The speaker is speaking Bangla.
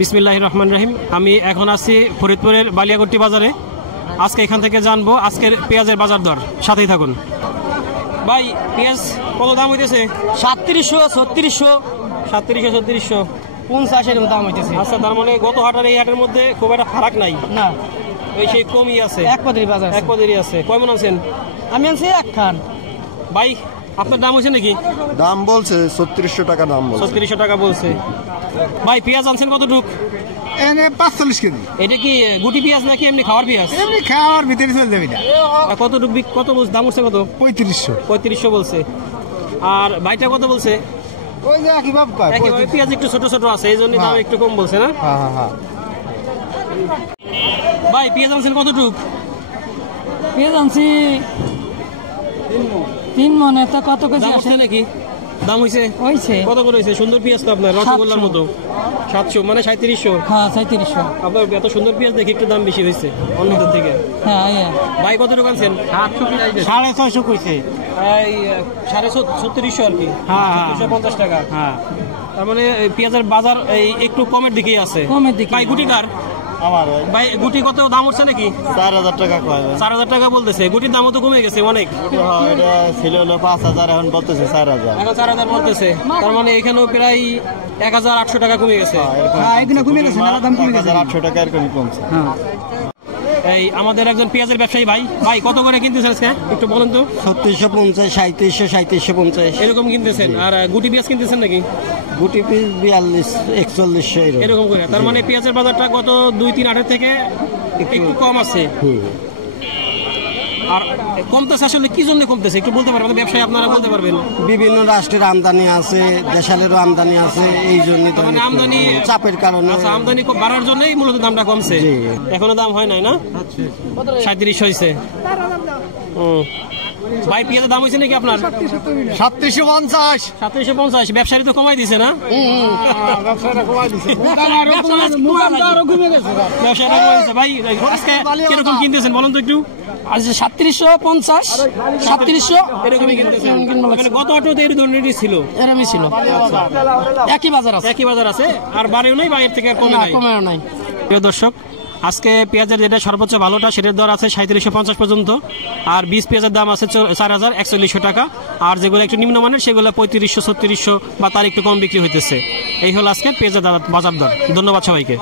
বিসমিল্লাহির রহমানির রহিম। আমি এখন আছি ফরিদপুরের বালিয়াগট্টি বাজারে। আজকে এখান থেকে জানবো আজকের পেঁয়াজের বাজার দর, সাথেই থাকুন। ভাই পেঁয়াজ কত দাম হইতেছে? 3700, 3600, 3700, 50 এরকম দাম হইতেছে। আচ্ছা, তার মানে গত হাটের এই হাটের মধ্যে খুব একটা ফারাক নাই না, ওই সেই কমই আছে, এক পদের বাজার, এক পদেরই আছে। কয় মন আছেন? আমি আনছি এক খান। ভাই আপনার দাম হয়েছে নাকি? দাম বলছে 3600 টাকা দাম বলছে। 3600 টাকা বলছে। ভাই পেঁয়াজ আনছেন কতটুক? এনে 45 কেজি। এটা কি গুটি পেঁয়াজ নাকি এমনি খাওয়ার পেঁয়াজ? এমনি খাওয়ার ভিতরে চলে যাবে না। কতটুক কত দাম হচ্ছে? কত? 3500 বলছে। আর ভাইটা কত বলছে? ওই যে একই ভাব কয়। একেবারে পেঁয়াজ একটু ছোট ছোট আছে, এই জন্য দাম একটু কম বলছে না? হ্যাঁ হ্যাঁ। ভাই পেঁয়াজ আনছেন কতটুক? পেঁয়াজ আনছি 3 মন। এটা কত কেজি দাম আছে হচ্ছে নাকি? দাম হইছে? হইছে। কত করে হইছে? সুন্দর পেঁয়াজ তো আপনার, রসগোল্লার মতো। 700 মানে 3700। হ্যাঁ 3700। আপনার এত সুন্দর পেঁয়াজ দেখে একটু দাম বেশি হয়েছে অন্যদের থেকে। হ্যাঁ ভাই কতটুক আনছেন? 650 কইছে। এই 3600 আর কি। হ্যাঁ 350 টাকা। হ্যাঁ। তার মানে এই পেঁয়াজের বাজার এই একটু কমের দিকেই আছে। কমের দিকে। ভাই গুটি কার? আমার ভাই গুটি কত দাম হচ্ছে নাকি? 4000 টাকা কয়। 4000 টাকা বলতেছে। গুটির দামও তো কমে গেছে অনেক। এটা ছিল হলো 5000, এখন বলতেছে 4000। এখন 4000 বলতেছে। তার মানে এখানেও প্রায় 1800 টাকা কমে গেছে। হ্যাঁ এখানে কমে গেছে, মেলা দাম কমে গেছে। 1800 টাকা এরকম কমছে। হ্যাঁ। এই আমাদের একজন পেঁয়াজের ব্যবসায়ী ভাই, ভাই কত করে কিনতেছেন আজকে একটু বলেন তো? 3650, 3700, 3750 এরকম কিনতেছেন। আর গুটি পেঁয়াজ কিনতেছেন নাকি? গুটি পিস 42, 4100 এরকম করে। তার মানে পেঁয়াজের বাজারটা গত 2-3 হাটের থেকে একটু কম আছে। আর কমতেছে আসলে কি জন্য কমতেছে একটু বলতে পারবেন? ব্যবসায়ী আপনারা বলতে পারবেন। বিভিন্ন রাষ্ট্রের আমদানি আছে, দেশালেরও আমদানি আছে, এই জন্য মানে আমদানি চাপের কারণে। আচ্ছা, আমদানি বাড়ার জন্যই মূলত দামটা কমছে। এখনো দাম হয় নাই না? 3700 হয়েছে। ভাই পেঁয়াজের দাম হয়েছে নাকি আপনার? 3750। 3750। ব্যবসায়ী তো কমাই দিছে না? ব্যবসাটা কমাই দিছে। ব্যবসায়ীরা কমাই দিছে। ভাই আজকে কিরকম কিনতেছেন বলুন তো একটু? আজ 3750, 3700 এরকমই কিনতেছেন। মানে গত অটোতে এই ধরনেরই ছিল, এরকমই ছিল। একই বাজার আছে, একই বাজার আছে। আর বাড়েও নাই, বাইরের থেকে কমে নাই। কমেও নাই। প্রিয় দর্শক, আজকে পেঁয়াজের যেটা সর্বোচ্চ ভালোটা সেটার দর আছে 3750 পর্যন্ত। আর 20 পেঁয়াজের দাম আছে 4100 টাকা। আর যেগুলো একটু নিম্নমানের সেগুলো 3500, 3600 বা তার একটু কম বিক্রি হইতেছে। এই হলো আজকে পেঁয়াজের বাজার দর। ধন্যবাদ সবাইকে।